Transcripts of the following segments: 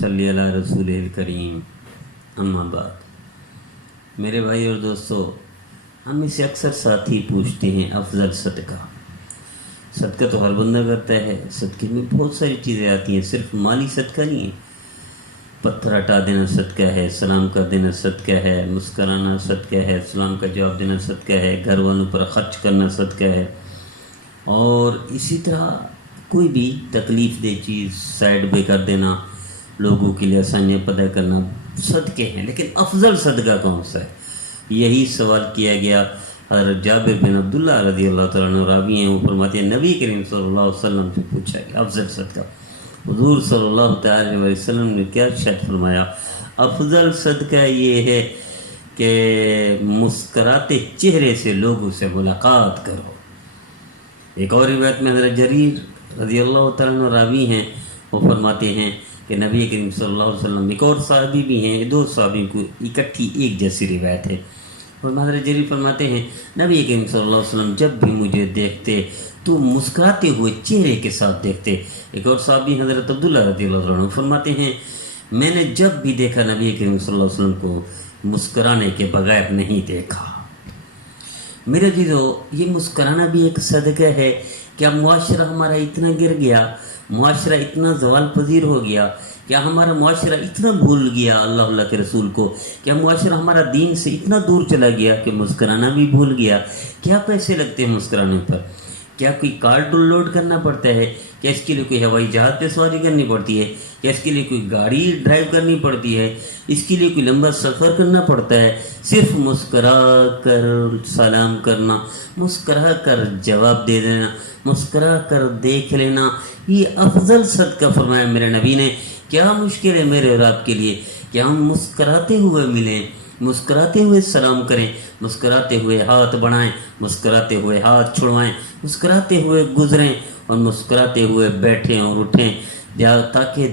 صلی علی رسول الکریم اما بعد۔ میرے بھائی اور دوستو، ہم اسے اکثر ساتھی پوچھتے ہیں افضل صدقہ۔ صدقہ تو ہر بندہ کرتا ہے، صدقے میں بہت ساری چیزیں آتی ہیں، صرف مالی صدقہ نہیں ہے۔ پتھر ہٹا دینا صدقہ ہے، سلام کر دینا صدقہ ہے، مسکرانا صدقہ ہے، سلام کا جواب دینا صدقہ ہے، گھر والوں پر خرچ کرنا صدقہ ہے، اور اسی طرح کوئی بھی تکلیف دہ چیز سائڈ پہ کر دینا، لوگوں کے لیے آسانیاں پیدا کرنا صدقے ہیں۔ لیکن افضل صدقہ کون سا ہے؟ یہی سوال کیا گیا حضرت جابر بن عبداللہ رضی اللہ تعالیٰ عنہ راوی ہیں، وہ فرماتے ہیں نبی کریم صلی اللہ علیہ وسلم سے پوچھا گیا افضل صدقہ، حضور صلی اللہ تعالیٰ علیہ وسلم نے کیا ارشاد فرمایا؟ افضل صدقہ یہ ہے کہ مسکراتے چہرے سے لوگوں سے ملاقات کرو۔ ایک اور روایت میں حضرت جریر رضی اللہ تعالیٰ عنہ راوی ہیں، وہ فرماتے ہیں کہ نبی کریم صلی اللہ علیہ وسلم، ایک اور صحابی بھی ہیں، دو صحابی کو اکٹھی ایک جیسی روایت ہے، اور حضرت جریر فرماتے ہیں نبی کریم صلی اللہ علیہ وسلم جب بھی مجھے دیکھتے تو مسکراتے ہوئے چہرے کے ساتھ دیکھتے۔ ایک اور صحابی حضرت عبداللہ رضی اللہ عنہ فرماتے ہیں میں نے جب بھی دیکھا نبی کریم صلی اللہ علیہ وسلم کو مسکرانے کے بغیر نہیں دیکھا۔ میرے عزیزو، یہ مسکرانا بھی ایک صدقہ ہے۔ کیا معاشرہ ہمارا اتنا گر گیا، معاشرہ اتنا زوال پذیر ہو گیا، کیا ہمارا معاشرہ اتنا بھول گیا اللہ کے رسول کو، کیا معاشرہ ہمارا دین سے اتنا دور چلا گیا کہ مسکرانا بھی بھول گیا؟ کیا پیسے لگتے ہیں مسکرانے پر؟ کیا کوئی کار ڈاؤن لوڈ کرنا پڑتا ہے؟ کیا اس کے لیے کوئی ہوائی جہاز پہ سواری کرنی پڑتی ہے؟ کیا اس کے لیے کوئی گاڑی ڈرائیو کرنی پڑتی ہے؟ اس کے لیے کوئی لمبا سفر کرنا پڑتا ہے؟ صرف مسکرا کر سلام کرنا، مسکرا کر جواب دے دینا، مسکرا کر دیکھ لینا، یہ افضل صدقہ فرمایا میرے نبی نے۔ کیا مشکل ہے میرے اور آپ کے لیے کہ ہم مسکراتے ہوئے ملیں، مسکراتے ہوئے سلام کریں، مسکراتے ہوئے ہاتھ بڑھائیں، مسکراتے ہوئے ہاتھ چھڑوائیں، مسکراتے ہوئے گزریں اور مسکراتے ہوئے بیٹھیں اور اٹھیں، تاکہ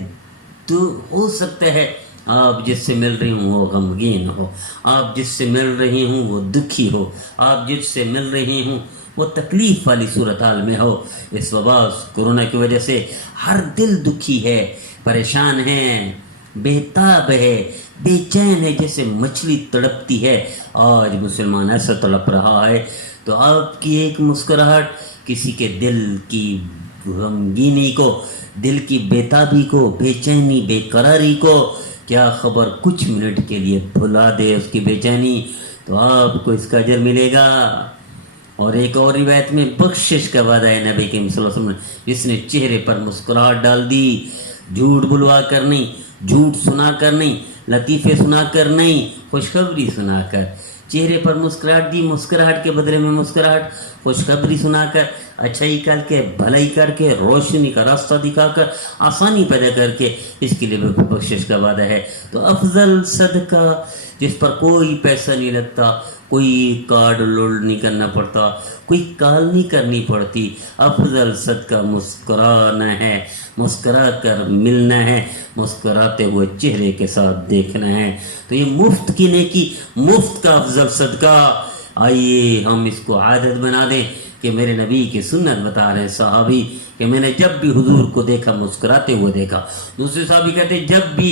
ہو سکتا ہے آپ جس سے مل رہی ہوں وہ غمگین ہو، آپ جس سے مل رہی ہوں وہ دکھی ہو، آپ جس سے مل رہی ہوں وہ تکلیف والی صورتحال میں ہو۔ اس وبا کورونا کی وجہ سے ہر دل دکھی ہے، پریشان ہے، بےتاب ہے، بے چین ہے، جیسے مچھلی تڑپتی ہے۔ آج مسلمان ایسا تڑپ رہا ہے، تو آپ کی ایک مسکراہٹ کسی کے دل کی غمگینی کو، دل کی بےتابی کو، بے چینی، بے قراری کو کیا خبر کچھ منٹ کے لیے بھلا دے اس کی بے چینی، تو آپ کو اس کا اجر ملے گا۔ اور ایک اور روایت میں بخشش کا وعدہ ہے نبی کریم صلی اللہ علیہ وسلم نے، جس نے چہرے پر مسکراہٹ ڈال دی، جھوٹ بلوا کر نہیں، جھوٹ سنا کر نہیں، لطیفے سنا کر نہیں، خوشخبری سنا کر چہرے پر مسکراہٹ دی، مسکراہٹ کے بدلے میں مسکراہٹ، خوشخبری سنا کر، اچھائی کر کے، بھلائی کر کے، روشنی کا راستہ دکھا کر، آسانی پیدا کر کے، اس کے لیے بخشش کا وعدہ ہے۔ تو افضل صدقہ جس پر کوئی پیسہ نہیں لگتا، کوئی کارڈ لوڈ نہیں کرنا پڑتا، کوئی کال نہیں کرنی پڑتی، افضل صدقہ مسکرانا ہے، مسکرا کر ملنا ہے، مسکراتے ہوئے چہرے کے ساتھ دیکھنا ہے۔ تو یہ مفت کی نیکی، مفت کا افضل صدقہ، آئیے ہم اس کو عادت بنا دیں کہ میرے نبی کی سنت بتا رہے ہیں صحابی کہ میں نے جب بھی حضور کو دیکھا مسکراتے ہوئے دیکھا۔ دوسرے صحابی کہتے ہیں جب بھی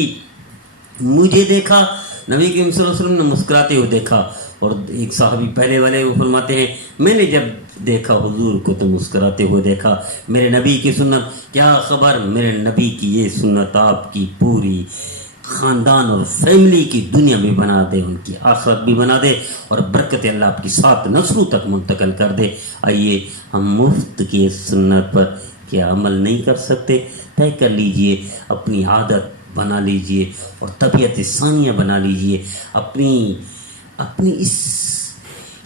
مجھے دیکھا نبی کریم صلی اللہ علیہ وسلم نے مسکراتے ہوئے دیکھا، اور ایک صحابی پہلے والے وہ فرماتے ہیں میں نے جب دیکھا حضور کو تو مسکراتے ہوئے دیکھا۔ میرے نبی کی سنت، کیا خبر میرے نبی کی یہ سنت آپ کی پوری خاندان اور فیملی کی دنیا بھی بنا دے، ان کی آخرت بھی بنا دے، اور برکت اللہ آپ کی 7 نسلوں تک منتقل کر دے۔ آئیے ہم مفت کی سنت پر کیا عمل نہیں کر سکتے؟ طے کر لیجئے، اپنی عادت بنا لیجئے اور طبیعت ثانیہ بنا لیجئے، اپنی اس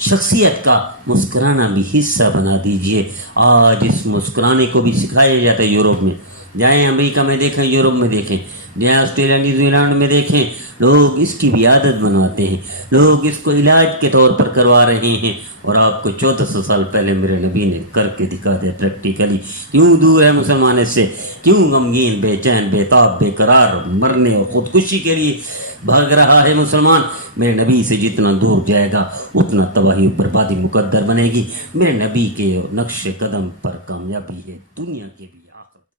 شخصیت کا مسکرانا بھی حصہ بنا دیجئے۔ آج اس مسکرانے کو بھی سکھایا جاتا ہے یورپ میں، جائیں امریکہ میں دیکھیں، یورپ میں دیکھیں، جائیں آسٹریلیا نیوزی لینڈ میں دیکھیں، لوگ اس کی بھی عادت بناتے ہیں، لوگ اس کو علاج کے طور پر کروا رہے ہیں، اور آپ کو 1400 سال پہلے میرے نبی نے کر کے دکھا دیا پریکٹیکلی۔ کیوں دور ہے مسلمان اس سے؟ کیوں غمگین، بے چین، بے تاب، بے قرار، مرنے اور خودکشی کے لیے بھاگ رہا ہے مسلمان؟ میرے نبی سے جتنا دور جائے گا اتنا تباہی و بربادی مقدر بنے گی۔ میرے نبی کے نقش قدم پر کامیابی ہے دنیا کے بھی۔